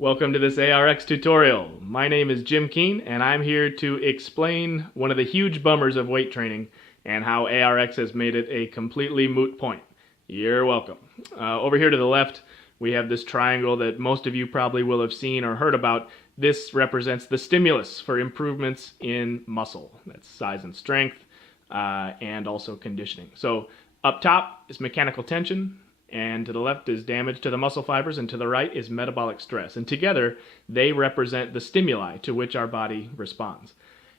Welcome to this ARX tutorial. My name is Jim Keene and I'm here to explain one of the huge bummers of weight training and how ARX has made it a completely moot point. You're welcome. Over here to the left we have this triangle that most of you probably will have seen or heard about. This represents the stimulus for improvements in muscle. That's size and strength and also conditioning. So up top is mechanical tension, and to the left is damage to the muscle fibers, and to the right is metabolic stress. And together, they represent the stimuli to which our body responds.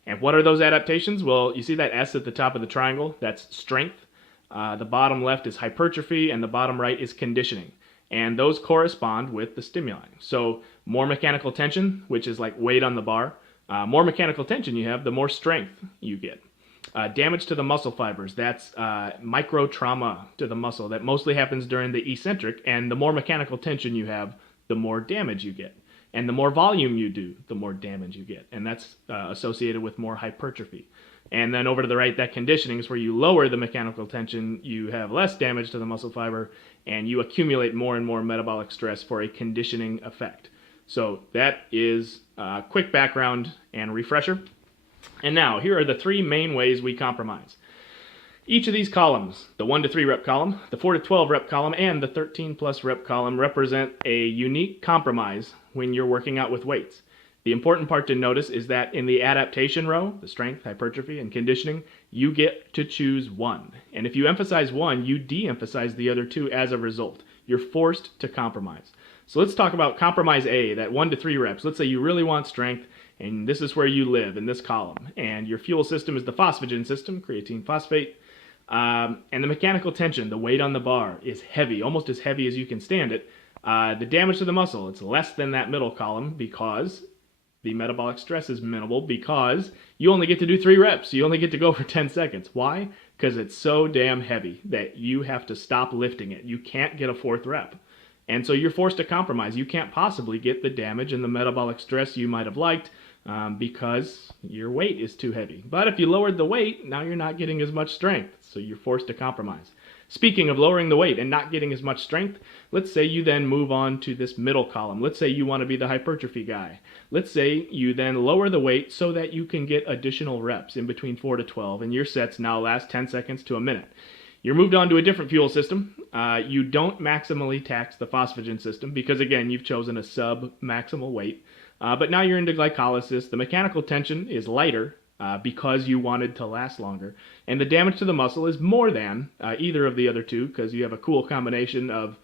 And what are those adaptations? Well, you see that S at the top of the triangle? That's strength. The bottom left is hypertrophy, and the bottom right is conditioning. And those correspond with the stimuli. So more mechanical tension, which is like weight on the bar. More mechanical tension you have, the more strength you get. Damage to the muscle fibers, that's micro trauma to the muscle that mostly happens during the eccentric, and the more mechanical tension you have, the more damage you get. And the more volume you do, the more damage you get. And that's associated with more hypertrophy. And then over to the right, that conditioning is where you lower the mechanical tension, you have less damage to the muscle fiber, and you accumulate more and more metabolic stress for a conditioning effect. So that is a quick background and refresher. And now, here are the three main ways we compromise. Each of these columns, the 1 to 3 rep column, the 4 to 12 rep column, and the 13 plus rep column, represent a unique compromise when you're working out with weights. The important part to notice is that in the adaptation row, the strength, hypertrophy, and conditioning, you get to choose one. And if you emphasize one, you de-emphasize the other two as a result. You're forced to compromise. So let's talk about compromise A, that 1 to 3 reps. Let's say you really want strength, and this is where you live, in this column. And your fuel system is the phosphagen system, creatine phosphate. And the mechanical tension, the weight on the bar, is heavy, almost as heavy as you can stand it. The damage to the muscle, it's less than that middle column because the metabolic stress is minimal, because you only get to do 3 reps. You only get to go for 10 seconds. Why? Because it's so damn heavy that you have to stop lifting it. You can't get a 4th rep. And so you're forced to compromise. You can't possibly get the damage and the metabolic stress you might have liked because your weight is too heavy. But if you lowered the weight, now you're not getting as much strength, so you're forced to compromise. Speaking of lowering the weight and not getting as much strength, let's say you then move on to this middle column. Let's say you want to be the hypertrophy guy. Let's say you then lower the weight so that you can get additional reps in between 4 to 12, and your sets now last 10 seconds to a minute. You're moved on to a different fuel system. You don't maximally tax the phosphagen system because, again, you've chosen a sub-maximal weight. But now you're into glycolysis. The mechanical tension is lighter because you wanted to last longer. And the damage to the muscle is more than either of the other two because you have a cool combination of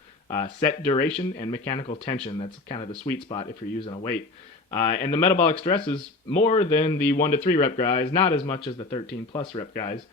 set duration and mechanical tension. That's kind of the sweet spot if you're using a weight. And the metabolic stress is more than the 1 to 3 rep guys, not as much as the 13 plus rep guys.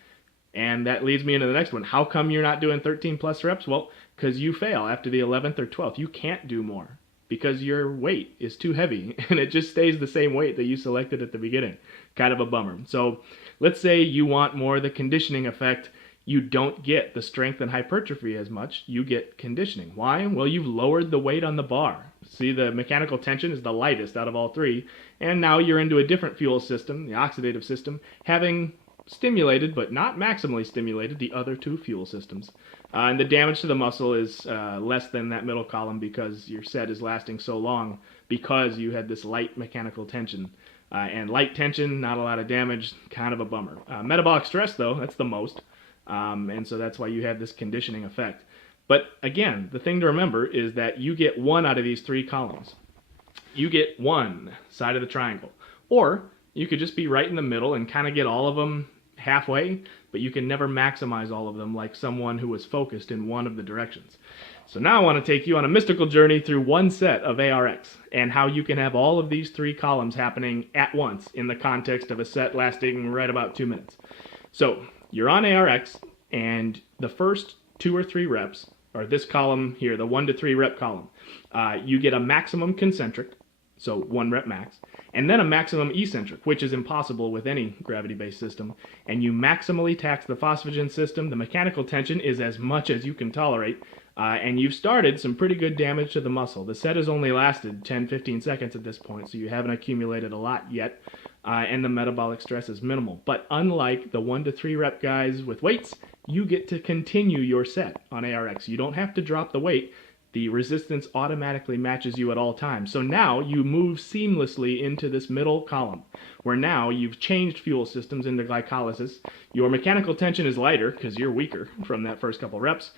And that leads me into the next one. How come you're not doing 13 plus reps? Well, because you fail after the 11th or 12th. You can't do more because your weight is too heavy and it just stays the same weight that you selected at the beginning. Kind of a bummer. So let's say you want more of the conditioning effect. You don't get the strength and hypertrophy as much. You get conditioning. Why? Well, you've lowered the weight on the bar. See, the mechanical tension is the lightest out of all three. And now you're into a different fuel system, the oxidative system, having stimulated but not maximally stimulated the other two fuel systems. And the damage to the muscle is less than that middle column because your set is lasting so long because you had this light mechanical tension. And light tension, not a lot of damage, kind of a bummer. Metabolic stress, though, that's the most. And so that's why you have this conditioning effect. But again, the thing to remember is that you get one out of these 3 columns. You get one side of the triangle. Or you could just be right in the middle and kind of get all of them halfway, but you can never maximize all of them like someone who was focused in one of the directions. So now I want to take you on a mystical journey through one set of ARX and how you can have all of these 3 columns happening at once in the context of a set lasting right about 2 minutes. So you're on ARX and the first 2 or 3 reps, or this column here, the 1 to 3 rep column, you get a maximum concentric, so 1 rep max, and then a maximum eccentric, which is impossible with any gravity-based system, and you maximally tax the phosphagen system. The mechanical tension is as much as you can tolerate, and you've started some pretty good damage to the muscle. The set has only lasted 10-15 seconds at this point, so you haven't accumulated a lot yet, and the metabolic stress is minimal. But unlike the 1 to 3 rep guys with weights, you get to continue your set on ARX. You don't have to drop the weight. the resistance automatically matches you at all times. So now you move seamlessly into this middle column, where now you've changed fuel systems into glycolysis. Your mechanical tension is lighter because you're weaker from that first couple reps.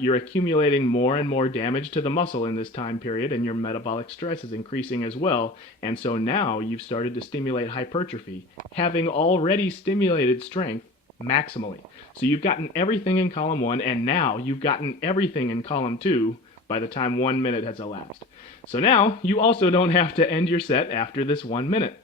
You're accumulating more and more damage to the muscle in this time period, and your metabolic stress is increasing as well. And so now you've started to stimulate hypertrophy, having already stimulated strength maximally. So you've gotten everything in column 1, and now you've gotten everything in column 2 by the time 1 minute has elapsed. So now you also don't have to end your set after this 1 minute.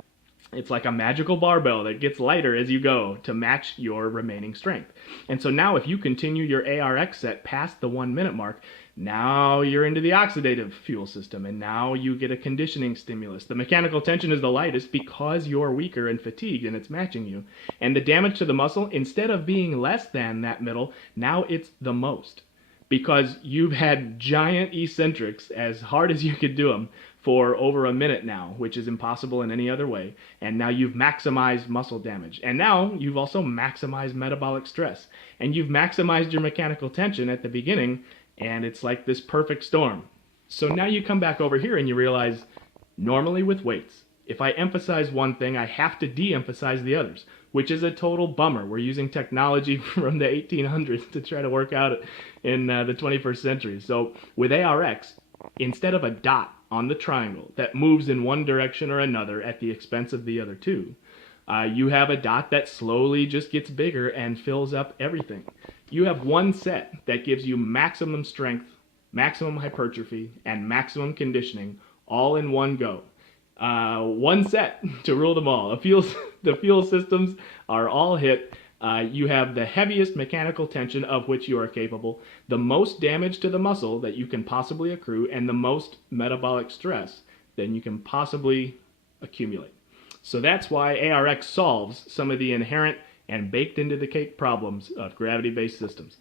It's like a magical barbell that gets lighter as you go to match your remaining strength. And so now if you continue your ARX set past the 1 minute mark, now you're into the oxidative fuel system, and now you get a conditioning stimulus. The mechanical tension is the lightest because you're weaker and fatigued, and it's matching you. And the damage to the muscle, instead of being less than that middle, now it's the most. Because you've had giant eccentrics as hard as you could do them for over a minute now, which is impossible in any other way. And now you've maximized muscle damage. And now you've also maximized metabolic stress. And you've maximized your mechanical tension at the beginning, and it's like this perfect storm. So now you come back over here and you realize, normally with weights, if I emphasize one thing, I have to de-emphasize the others, which is a total bummer. We're using technology from the 1800s to try to work out in the 21st century. So with ARX, instead of a dot on the triangle that moves in one direction or another at the expense of the other two, you have a dot that slowly just gets bigger and fills up everything. You have one set that gives you maximum strength, maximum hypertrophy, and maximum conditioning all in one go. One set to rule them all. The fuel systems are all hit. You have the heaviest mechanical tension of which you are capable, the most damage to the muscle that you can possibly accrue, and the most metabolic stress that you can possibly accumulate. So that's why ARX solves some of the inherent and baked into the cake problems of gravity-based systems.